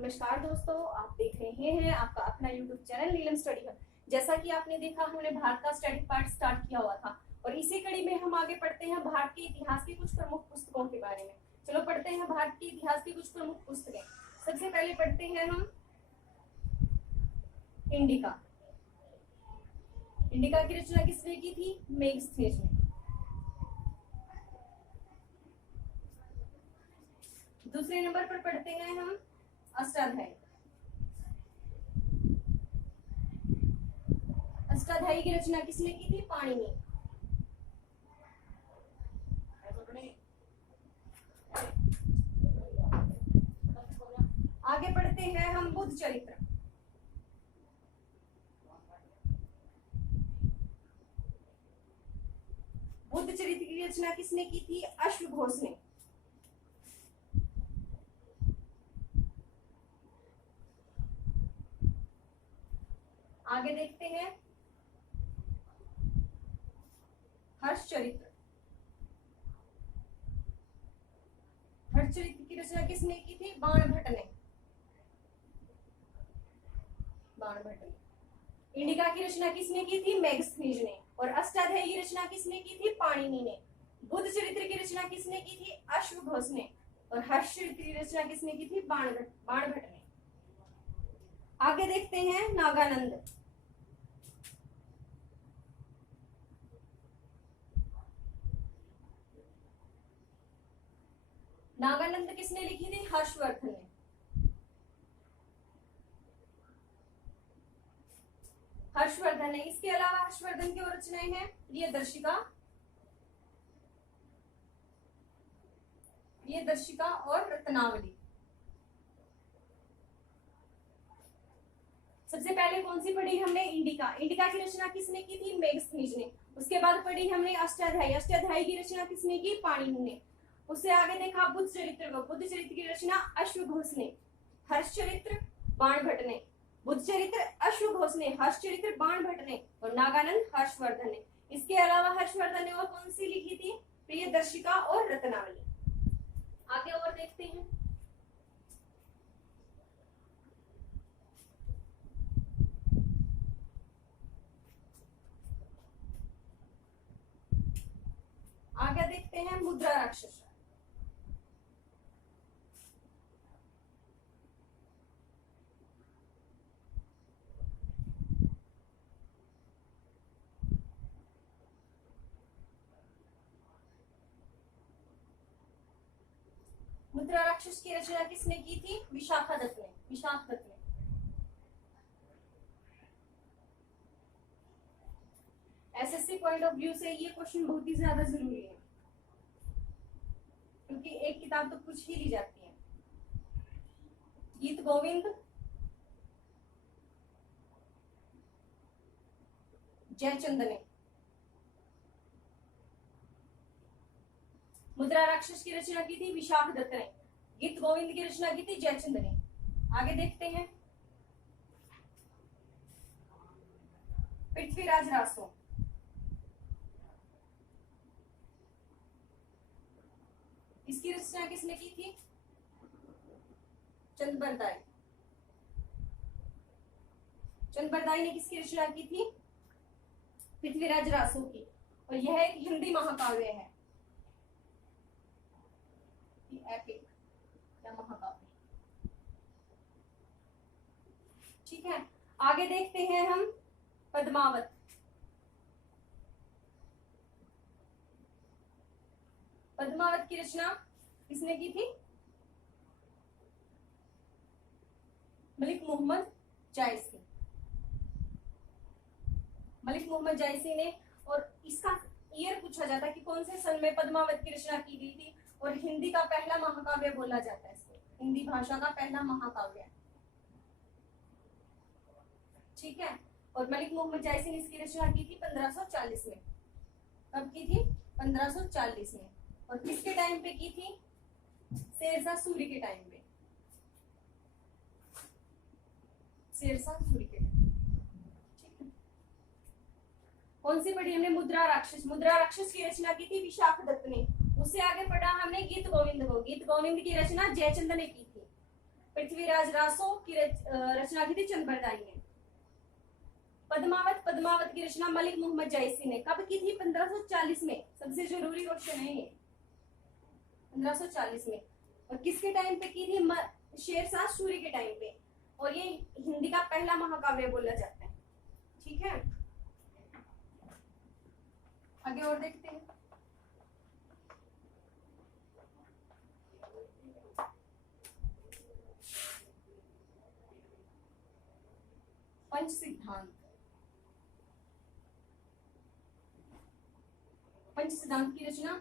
नमस्कार दोस्तों, आप देख रहे हैं आपका अपना YouTube चैनल नीलम स्टडी हब। जैसा कि आपने देखा, हमने भारत का स्टडी पार्ट स्टार्ट किया हुआ था और इसी कड़ी में हम आगे पढ़ते हैं भारत के इतिहास की कुछ प्रमुख पुस्तकों के बारे में। चलो पढ़ते हैं भारत के इतिहास की कुछ प्रमुख पुस्तकें। सबसे पहले पढ़ते हैं हम इंडिका। इंडिका की रचना किसने की थी? मेगस्थनीज ने। दूसरे नंबर पर पढ़ते हैं हम अष्टाध्यायी। अष्टाध्यायी की रचना किसने की थी? पाणिनि। आगे पढ़ते हैं हम बुद्ध चरित्र। बुद्ध चरित्र की रचना किसने की थी? अश्वघोष ने। आगे देखते हैं हर्षचरित्र। हर्षचरित्र की रचना किसने की थी? बाणभट्ट ने। बाणभट्ट ने। इंडिका की रचना किसने की थी? मेगस्थनीज ने। और अष्टाध्यायी की रचना किसने की थी? पाणिनि ने। बुद्ध चरित्र की रचना किसने की थी? अश्वघोष ने। और हर्षचरित्र की रचना किसने की थी? बाणभट्ट ने। आगे देखते हैं नागानंद। नागानंद किसने लिखी थी? हर्षवर्धन ने। हर्षवर्धन ने। इसके अलावा हर्षवर्धन की और रचनाएं हैं प्रियदर्शिका, प्रियदर्शिका और रत्नावली। सबसे पहले कौन सी पढ़ी हमने? इंडिका। इंडिका की रचना किसने की थी? मेगस्थनीज ने। उसके बाद पढ़ी हमने अष्टाध्यायी। अष्टाध्यायी की रचना किसने की? पाणिनि ने। उससे आगे देखा बुद्ध चरित्र को। बुद्ध चरित्र की रचना अश्वघोष ने। हर्षचरित्र बाणभट्ट ने। बुद्ध चरित्र अश्वघोष ने, हर्षचरित्र बाणभट्ट ने और नागानंद हर्षवर्धन ने। इसके अलावा हर्षवर्धन ने और कौन सी लिखी थी? प्रियदर्शिका और रत्नावली। आगे और देखते हैं। आगे देखते हैं मुद्रा राक्षस। मुद्रा राक्षस की रचना किसने की थी? विशाखादत्त ने। विशाखदत्त ने। एसएससी पॉइंट ऑफ व्यू से ये क्वेश्चन बहुत ही ज्यादा जरूरी है, क्योंकि एक किताब तो कुछ ही ली जाती है। गीत गोविंद, जयचंद ने। मुद्रा राक्षस की रचना की थी विशाखदत्त ने। गीत गोविंद की रचना की थी जयचंद ने। आगे देखते हैं पृथ्वीराज रासो। इसकी रचना किसने की थी? चंद्रबरदाई। चंद्रबरदाई ने किसकी रचना की थी? पृथ्वीराज रासो की। और यह एक हिंदी महाकाव्य है, एपिक या महाकाव्य। ठीक है, आगे देखते हैं हम पद्मावत। पद्मावत की रचना किसने की थी? मलिक मोहम्मद जायसी। मलिक मोहम्मद जायसी ने। और इसका ईयर पूछा जाता है कि कौन से सन में पद्मावत की रचना की गई थी। और हिंदी का पहला महाकाव्य बोला जाता है इसको, हिंदी भाषा का पहला महाकाव्य। ठीक है, और मलिक मोहम्मद जायसी ने इसकी रचना की थी 1540 में। कब की थी? 1540 में। और किसके टाइम पे की थी? शेरशाह सूरी के टाइम पे। शेरशाह सूरी के टाइम। ठीक है, कौन सी पढ़ी हमने? मुद्रा राक्षस। मुद्रा राक्षस की रचना की थी विशाखदत्त ने। उससे आगे पढ़ा हमने गीत गोविंद को। गीत गोविंद की रचना जयचंद ने की थी। पृथ्वीराज रासो की रचना की थी चंद्रबरदाई ने। पद्मावत, पद्मावत की रचना मलिक मोहम्मद जायसी ने कब की थी? 1540 में। सबसे जरूरी क्वेश्चन है ये, 1540 में। और किसके टाइम पे की थी? शेरशाह सूरी के टाइम पे। और ये हिंदी का पहला महाकाव्य बोला जाता है। ठीक है, आगे और देखते हैं। पंच सिद्धांत, पंच सिद्धांत की रचना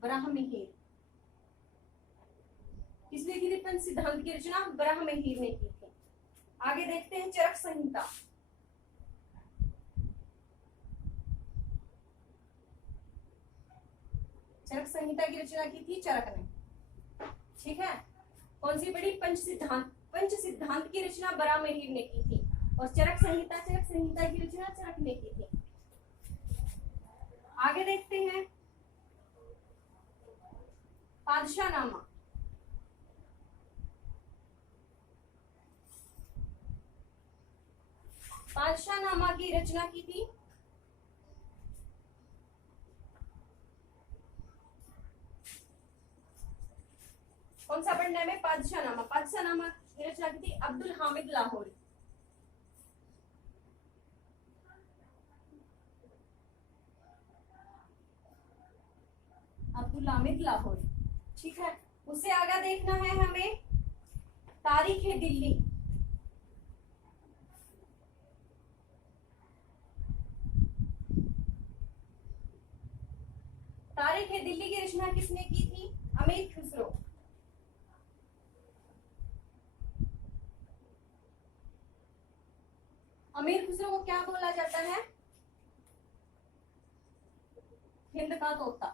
ब्राह्मणिहिर। किसने की थी? पंच सिद्धांत की रचना ब्राह्मणिहिर ने की थी। आगे देखते हैं चरक संहिता। चरक संहिता की रचना की थी चरक ने। ठीक है, कौन सी पढ़ी? पंच सिद्धांत। पंच सिद्धांत की रचना ब्राह्मणिहिर ने की थी और चरक संहिता की रचना चरक ने की थी। आगे देखते हैं पादशाहनामा। पादशाहनामा की रचना की थी कौन सा पढ़ना है? पादशाहनामा। पादशाहनामा की रचना की थी अब्दुल हामिद लाहौरी। अब्दुल हामिद लाहौरी। ठीक है, उससे आगे देखना है हमें तारीख दिल्ली। तारीख दिल्ली की रचना किसने की थी? अमीर खुसरो। अमीर खुसरो को क्या बोला जाता है? हिंद का तोता।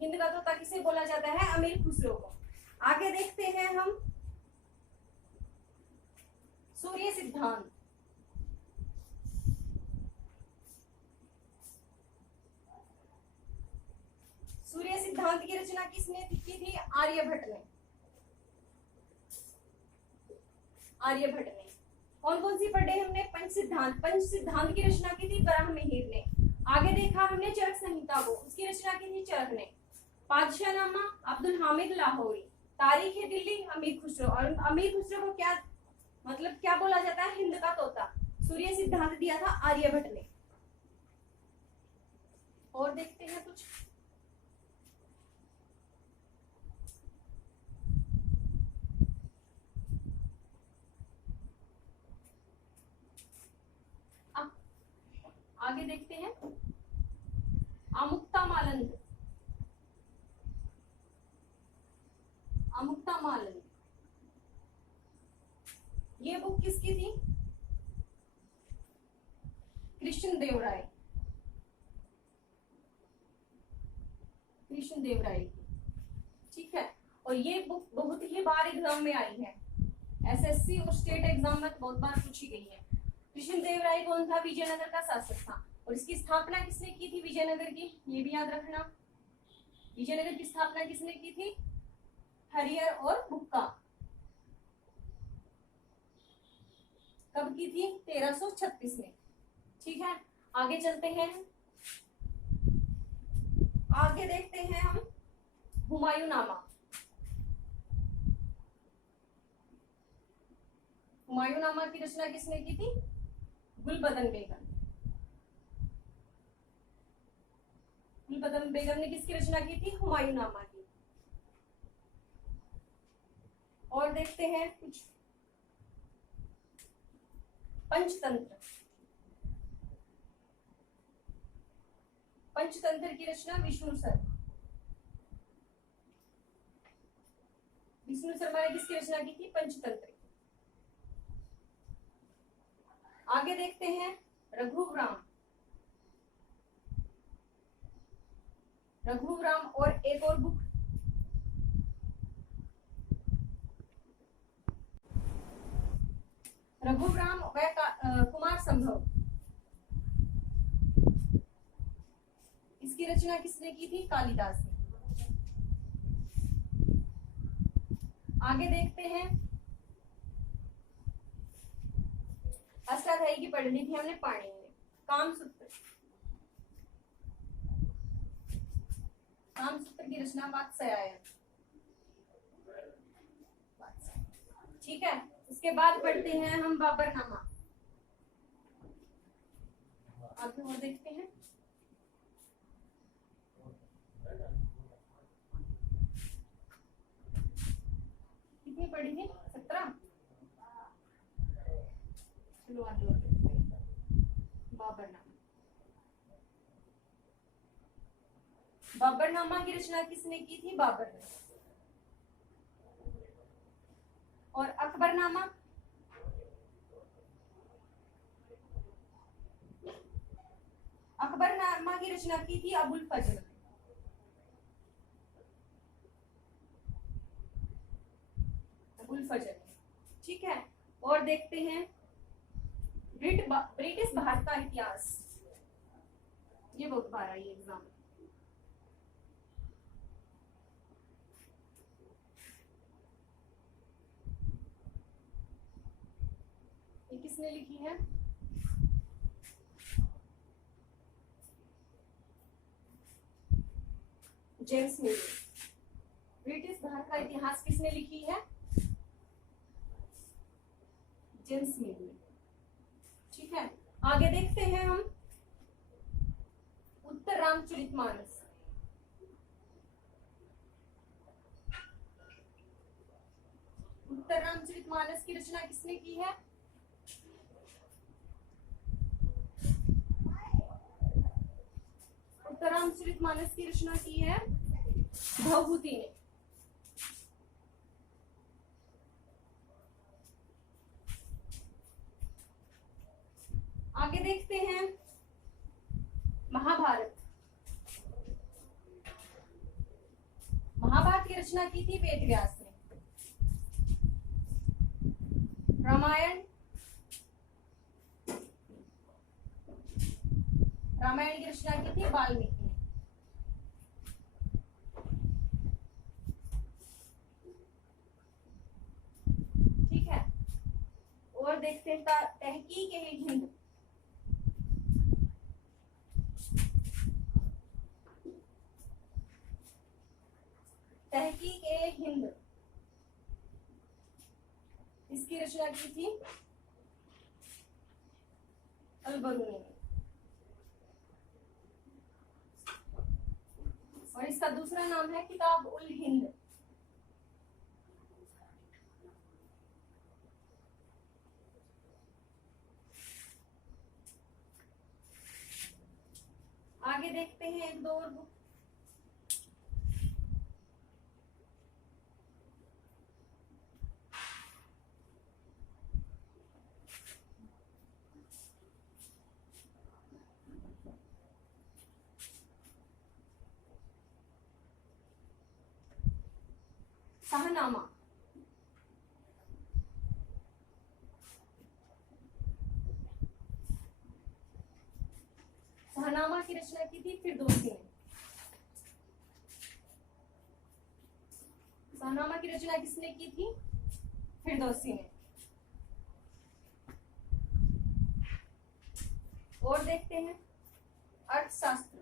हिंद का तोता किसे बोला जाता है? अमीर खुसरो को। आगे देखते हैं हम सूर्य सिद्धांत। सूर्य सिद्धांत की रचना किसने की थी? आर्यभट्ट ने। आर्यभट्ट ने। कौन कौन सी पढ़े हमने? पंच सिद्धांत। पंच सिद्धांत की रचना की थी ब्राह्मणिहिर ने। आगे देखा हमने चरक संहिता को, उसकी रचना की थी चरक ने। पादशाहनामा अब्दुल हामिद लाहौरी। तारीख दिल्ली अमीर खुसरो। और अमीर खुसरो को क्या मतलब क्या बोला जाता है? हिंद का तोता। सूर्य सिद्धांत दिया था आर्यभट्ट ने। और देखते हैं कुछ। आगे देखते हैं अमुक्तामालंद। अमुक्तामालंद ये बुक किसकी थी? कृष्ण देव राय। कृष्ण देव राय की। ठीक है, और ये बुक बहुत ही बार एग्जाम में आई है। एसएससी और स्टेट एग्जाम में बहुत बार पूछी गई है। कृष्ण देव राय कौन था? विजयनगर का शासक था। और इसकी स्थापना किसने की थी? विजयनगर की। ये भी याद रखना। विजयनगर की स्थापना किसने की थी? हरिहर और बुक्का। कब की थी? 1336 में। ठीक है, आगे चलते हैं। आगे देखते हैं हम हुमायूंनामा। हुमायूंनामा की रचना किसने की थी? गुलबदन बेगम। गुलबदन बेगम ने किसकी रचना की थी? हुमायूंनामा की। और देखते हैं कुछ पंचतंत्र। पंचतंत्र की रचना विष्णु शर्मा। विष्णु शर्मा ने किसकी रचना की थी? पंचतंत्र। आगे देखते हैं रघुराम। रघुराम और एक और बुक रघुराम व कुमार संभव। इसकी रचना किसने की थी? कालिदास ने। आगे देखते हैं, अष्टाध्यायी की पढ़ ली थी हमने पाणिनि में। कामसूत्र, कामसूत्र की रचना वात्स्यायन, ठीक है। उसके बाद पढ़ते हैं हम बाबरनामा। आगे और देखते हैं, कितनी पढ़ी थी? 17। चलो आगे और देखते हैं। बाबरनामा, बाबरनामा की रचना किसने की थी? बाबर ने। और अकबरनामा, अकबरनामा की रचना की थी अबुल फजल ने। अबुल फजल, ठीक है। और देखते हैं ब्रिटिश भारत का इतिहास, ये बहुत बार आई एग्जाम में। ये किसने लिखी है? James Miller. ब्रिटिश भारत का इतिहास किसने लिखी है? जेम्स मिलर, ठीक है। आगे देखते हैं हम उत्तर रामचरितमानस। उत्तर रामचरितमानस की रचना किसने की है? उत्तर रामचरितमानस की रचना की है भवभूति ने। आगे देखते हैं महाभारत। महाभारत की रचना की थी वेद व्यास ने। रामायण, रामायण की रचना की थी वाल्मीकि ने। ठीक है। और देखते हैं तहकीक-ए-हिंद। तहकीक-ए-हिंद, इसकी रचना की थी अल-बरूनी ने। और इसका दूसरा नाम है किताब उल हिंद। आगे देखते हैं एक दो और बुक। शाहनामा, शाहनामा की रचना की थी फिरदौसी ने। शाहनामा की रचना किसने की थी? फिरदौसी ने। और देखते हैं अर्थशास्त्र।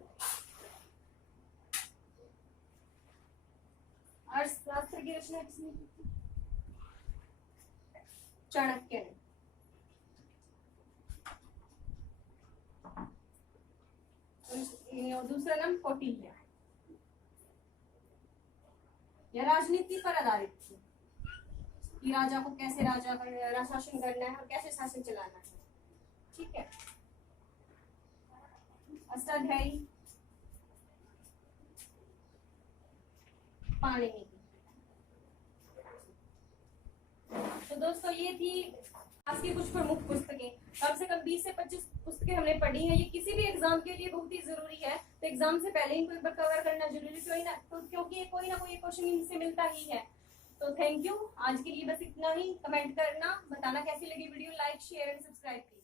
अर्थशास्त्र की रचना किसने की थी? चाणक्य ने। दूसरा नाम कौटिल्य। यह राजनीति पर आधारित थी कि राजा को कैसे शासन करना है और कैसे शासन चलाना है। ठीक है। अष्टाध्यायी पाणिनि। तो दोस्तों ये थी आज की कुछ प्रमुख पुस्तकें। कम से कम 20 से 25 पुस्तकें हमने पढ़ी हैं। ये किसी भी एग्जाम के लिए बहुत ही जरूरी है, तो एग्जाम से पहले इनको एक बार कवर करना जरूरी क्योंकि कोई ना कोई क्वेश्चन इनसे मिलता ही है। तो थैंक यू। आज के लिए बस इतना ही। कमेंट करना, बताना कैसी लगी video, like share and subscribe.